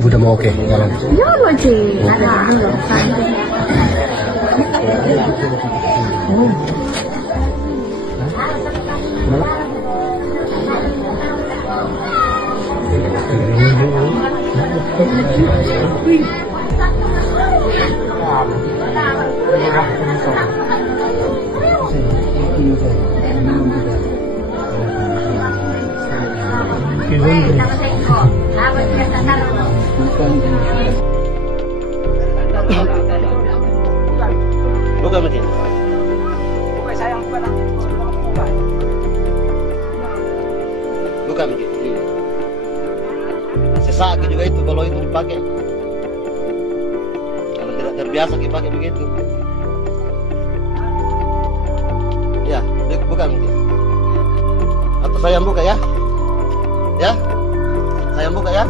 Udah mau oke jalan. Jalan sih, ada loh. Buka begini. Buka begini. Sesak juga itu kalau itu dipakai. Kalau tidak terbiasa dipakai begitu. Ya, buka mungkin. Atau saya yang buka ya? Ya? Saya yang buka ya?